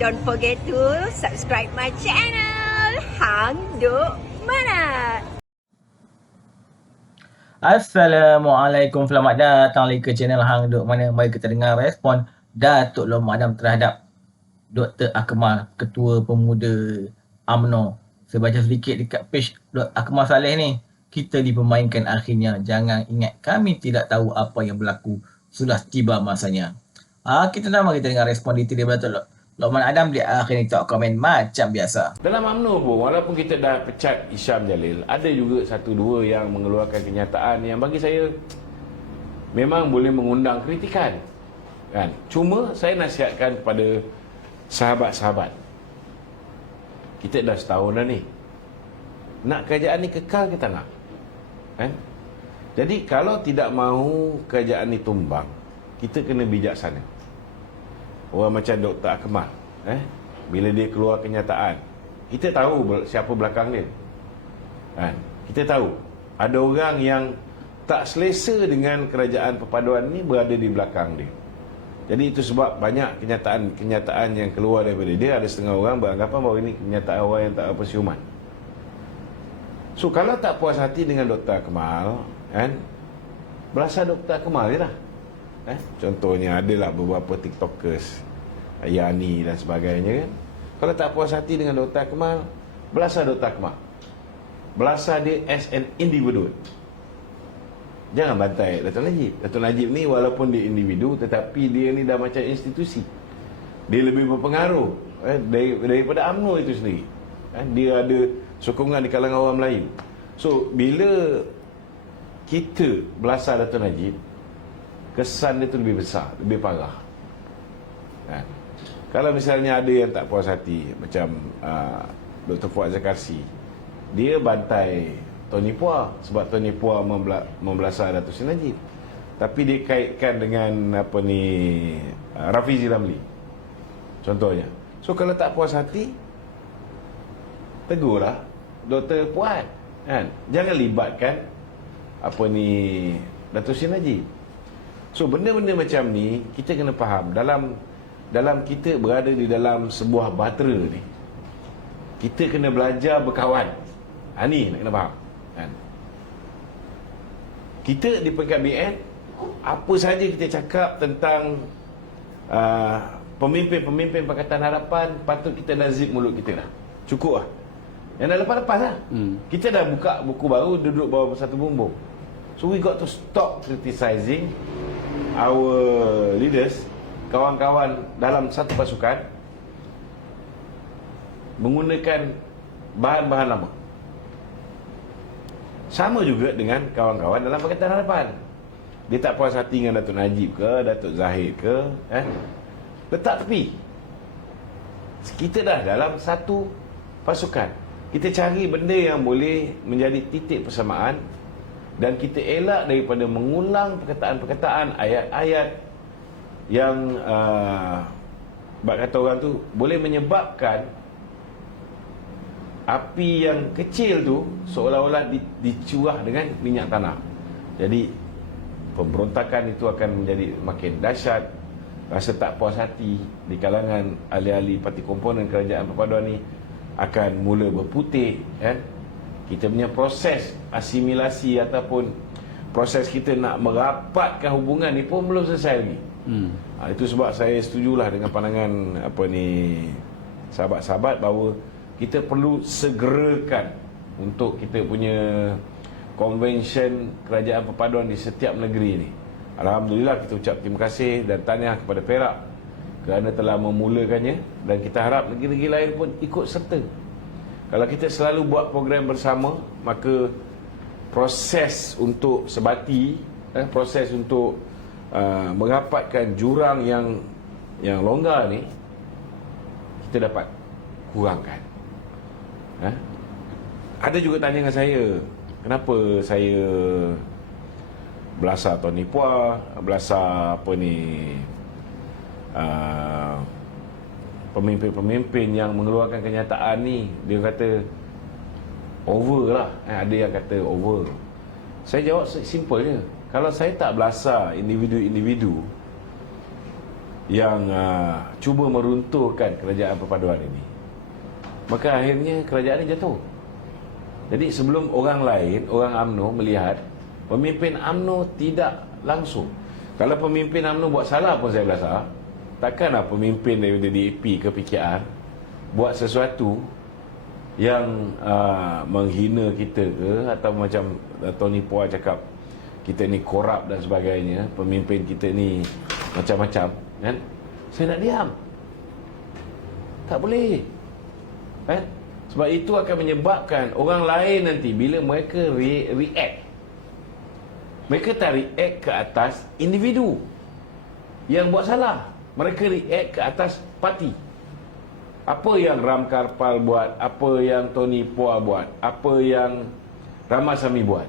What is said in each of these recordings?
don't forget to subscribe my channel Hang Duk Mana. Assalamualaikum, selamat datang lagi ke channel Hang Duk Mana. Mari kita dengar respon Datuk Long Madam terhadap Dr. Akmal, Ketua Pemuda UMNO. Saya baca sedikit dekat page Dr. Akmal Saleh ni. Kita dipermainkan akhirnya. Jangan ingat kami tidak tahu apa yang berlaku. Sudah tiba masanya. Kita mari kita dengar respon detail daripada Datuk Lokman Adam di akhir ni. Tak komen macam biasa. Dalam UMNO pun, walaupun kita dah pecat Hisham Jalil, ada juga satu dua yang mengeluarkan kenyataan yang bagi saya memang boleh mengundang kritikan. Kan? Cuma saya nasihatkan kepada sahabat-sahabat. Kita dah setahun dah ni. Nak kerajaan ni kekal kita nak. Kan? Jadi kalau tidak mahu kerajaan ni tumbang, kita kena bijaksana. Orang macam Dr. Akmal, bila dia keluar kenyataan, kita tahu siapa belakang dia. Kan? Kita tahu ada orang yang tak selesa dengan kerajaan perpaduan ni berada di belakang dia. Jadi itu sebab banyak kenyataan yang keluar daripada dia. Ada setengah orang beranggapan bahawa ini kenyataan orang yang tak apa siuman. So kalau tak puas hati dengan Dr. Akmal, kan, belasah Dr. Akmal je lah. Contohnya adalah beberapa TikTokers, Yani dan sebagainya, kan. Kalau tak puas hati dengan Dr. Akmal, belasah Dr. Akmal. Belasah dia as an individu. Jangan bantai Datuk Najib. Datuk Najib ni walaupun dia individu, tetapi dia ni dah macam institusi. Dia lebih berpengaruh daripada UMNO itu sendiri. Dia ada sokongan di kalangan orang Melayu. So bila kita belasah Datuk Najib, kesan dia tu lebih besar, lebih parah. Kalau misalnya ada yang tak puas hati, macam Dr. Fuad Zakarsi, dia bantai Tony Puah sebab Tony Puah membelasah Datuk Seri Najib, tapi dia kaitkan dengan Rafizi Ramli contohnya. So kalau tak puas hati, tegurlah Dr. Puad, kan? Jangan libatkan Datuk Seri Najib. So benda-benda macam ni kita kena faham. Dalam kita berada di dalam sebuah bahtera ni, kita kena belajar berkawan. Ni nak kena faham, kan? Kita di peringkat BN, apa saja kita cakap tentang pemimpin-pemimpin Pakatan Harapan, patut kita dah zip mulut kita dah. Cukup lah. Yang dah lepas-lepas lah. Kita dah buka buku baru, duduk bawah satu bumbung. So we got to stop criticizing our leaders, kawan-kawan dalam satu pasukan, menggunakan bahan-bahan lama. Sama juga dengan kawan-kawan dalam Pakatan Harapan. Dia tak puas hati dengan Datuk Najib ke, Datuk Zahid ke, letak tepi. Kita dah dalam satu pasukan. Kita cari benda yang boleh menjadi titik persamaan, dan kita elak daripada mengulang perkataan-perkataan, ayat-ayat yang kata orang tu boleh menyebabkan api yang kecil tu seolah-olah dicurah dengan minyak tanah. Jadi pemberontakan itu akan menjadi makin dahsyat. Rasa tak puas hati di kalangan ahli-ahli parti komponen kerajaan perpaduan ni akan mula berputih, kan? Kita punya proses asimilasi ataupun proses kita nak merapatkan hubungan ni pun belum selesai lagi. Itu sebab saya setujulah dengan pandangan sahabat-sahabat bahawa kita perlu segerakan untuk kita punya konvensyen kerajaan perpaduan di setiap negeri ni. Alhamdulillah, kita ucap terima kasih dan tahniah kepada Perak kerana telah memulakannya, dan kita harap negeri-negeri lain pun ikut serta. Kalau kita selalu buat program bersama, maka proses untuk sebati, proses untuk merapatkan jurang yang longgar ni, kita dapat kurangkan. Ada juga tanya dengan saya, kenapa saya belasah Tony Puah, belasah pemimpin-pemimpin yang mengeluarkan kenyataan ni. Dia kata over lah. Ada yang kata over. Saya jawab simple je. Kalau saya tak belasah individu-individu, yang cuba meruntuhkan kerajaan perpaduan ini, maka akhirnya kerajaan ini jatuh. Jadi sebelum orang lain, orang UMNO melihat pemimpin UMNO tidak langsung. Kalau pemimpin UMNO buat salah pun saya rasa, takkanlah pemimpin daripada DAP ke PKR buat sesuatu yang menghina kita ke, atau macam Tony Pua cakap kita ni korup dan sebagainya, pemimpin kita ni macam-macam, kan? Saya nak diam. Tak boleh, kan? Sebab itu akan menyebabkan orang lain nanti bila mereka react, mereka tak react ke atas individu yang buat salah, mereka react ke atas parti. Apa yang Ram Karpal buat, apa yang Tony Pua buat, apa yang Ramasamy buat,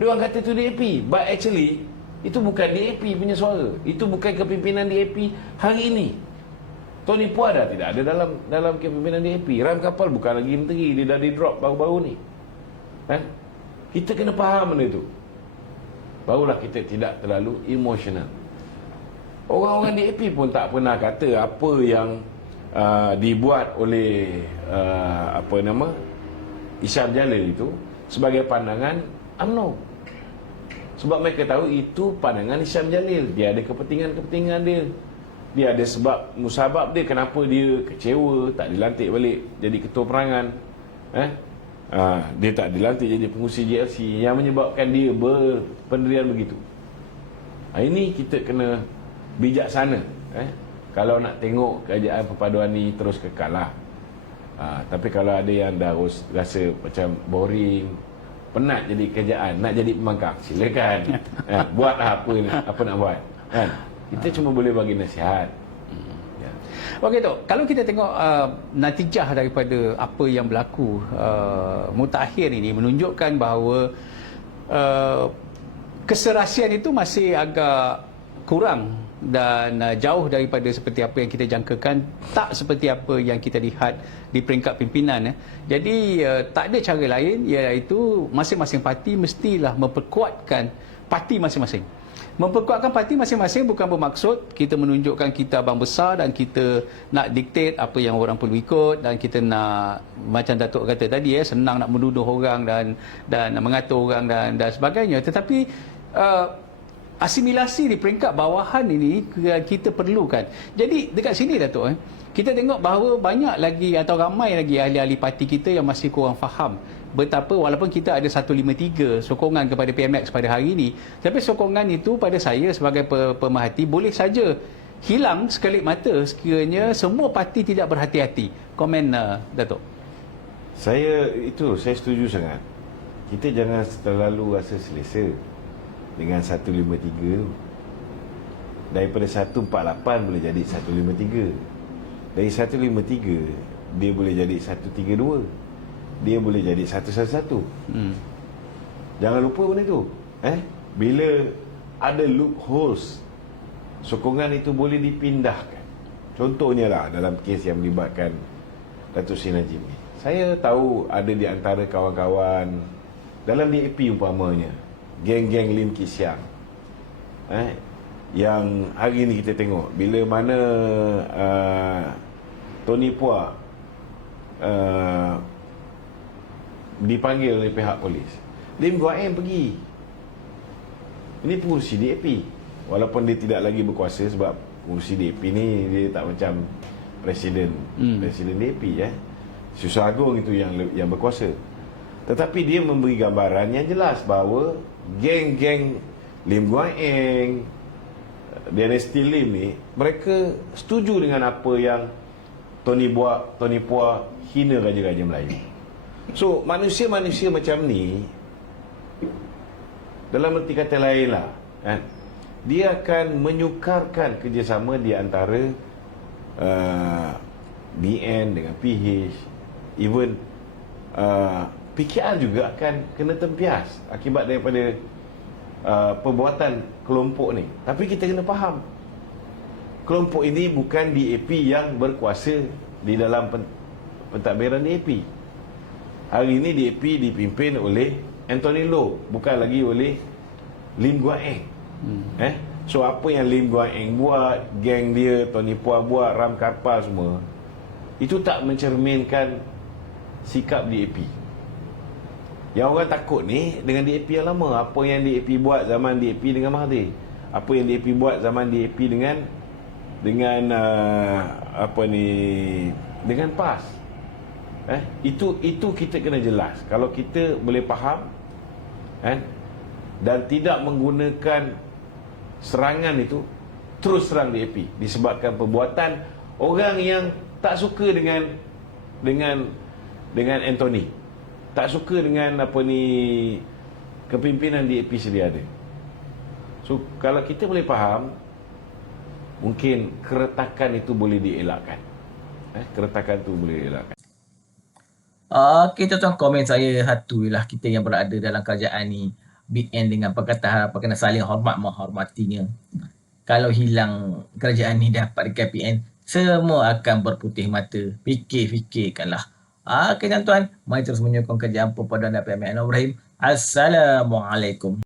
dia orang kata itu DAP, but actually itu bukan DAP punya suara, itu bukan kepimpinan DAP hari ini. Tony Pua dah tidak ada dalam kepimpinan DAP. Ram Kapal bukan lagi menteri, dia dah di drop baru-baru ni. Kan? Kita kena faham benda itu. Barulah kita tidak terlalu emosional. Orang-orang DAP pun tak pernah kata apa yang dibuat oleh Isham Jalil itu sebagai pandangan UMNO. Sebab mereka tahu itu pandangan Isham Jalil. Dia ada kepentingan-kepentingan dia. Dia ada sebab musabab dia kenapa dia kecewa tak dilantik balik jadi ketua perangan. Dia tak dilantik jadi pengurusi JLC yang menyebabkan dia berpendirian begitu. Ini kita kena bijaksana. Kalau nak tengok kerajaan perpaduan ni terus kekal lah. Tapi kalau ada yang dah rasa macam boring, penat jadi kerajaan, nak jadi pembangkang, silakan. Buatlah apa nak buat, kan? Kita cuma boleh bagi nasihat. Okey Tok, kalau kita tengok natijah daripada apa yang berlaku mutakhir ini menunjukkan bahawa keserasian itu masih agak kurang dan jauh daripada seperti apa yang kita jangkakan, tak seperti apa yang kita lihat di peringkat pimpinan. Jadi tak ada cara lain, iaitu masing-masing parti mestilah memperkuatkan parti masing-masing. Memperkuatkan parti masing-masing bukan bermaksud kita menunjukkan kita abang besar dan kita nak diktate apa yang orang perlu ikut, dan kita nak, macam Datuk kata tadi, senang nak menuduh orang dan mengatur orang dan sebagainya. Tetapi asimilasi di peringkat bawahan ini kita perlukan. Jadi dekat sini Datuk, kita tengok bahawa banyak lagi atau ramai lagi ahli-ahli parti kita yang masih kurang faham betapa walaupun kita ada 153 sokongan kepada PMX pada hari ini, tapi sokongan itu pada saya sebagai pemerhati boleh saja hilang sekelip mata sekiranya semua parti tidak berhati-hati. Komen Datuk. Saya setuju sangat. Kita jangan terlalu rasa selesa dengan 153 tu. Daripada 148 boleh jadi 153. Dari 153 dia boleh jadi 132. Dia boleh jadi 111. Jangan lupa benda tu. Bila ada loopholes, sokongan itu boleh dipindahkan. Contohnya lah dalam kes yang melibatkan Datuk Seri Najib ni. Saya tahu ada di antara kawan-kawan dalam DAP umpamanya, geng-geng Lim Kit Siang, yang hari ni kita tengok bila mana Tony Pua dipanggil oleh pihak polis, Lim Guan Eng pergi. Ini pengurusi DAP, walaupun dia tidak lagi berkuasa, sebab pengurusi DAP ni dia tak macam presiden DAP, Susah Agung itu yang berkuasa. Tetapi dia memberi gambaran yang jelas bahawa geng-geng Lim Guan Eng, dinasti Lim ni, mereka setuju dengan apa yang Tony Pua hina raja-raja Melayu. So manusia-manusia macam ni, dalam erti kata lain lah, dia akan menyukarkan kerjasama di antara BN dengan PH. Even PKR juga akan kena tempias akibat daripada perbuatan kelompok ni. Tapi kita kena faham, kelompok ini bukan DAP yang berkuasa di dalam pentadbiran DAP. Hari ini DAP dipimpin oleh Anthony Loh, bukan lagi oleh Lim Guan Eng. So apa yang Lim Guang Eng buat, geng dia, Tony Puah buat, ram kapal semua, itu tak mencerminkan sikap DAP. Yang orang takut ni dengan DAP yang lama. Apa yang DAP buat zaman DAP dengan Mahathir, apa yang DAP buat zaman DAP dengan dengan PAS. Itu kita kena jelas. Kalau kita boleh faham, dan tidak menggunakan serangan itu, terus serang DAP disebabkan perbuatan orang yang tak suka dengan Anthony, tak suka dengan kepimpinan DAP sedia ada. So kalau kita boleh faham, mungkin keretakan itu boleh dielakkan. Keretakan itu boleh dielakkan. Okey, tuan-tuan, komen saya satu ialah kita yang berada dalam kerajaan ni big end dengan perkataan apa kena saling hormat menghormatinya. Kalau hilang kerajaan ni dapat dekat PN, semua akan berputih mata. Fikirkanlah. Okey tuan-tuan, mari terus menyokong kerjaan Perpaduan Datuk Amir Anwar Ibrahim. Assalamualaikum.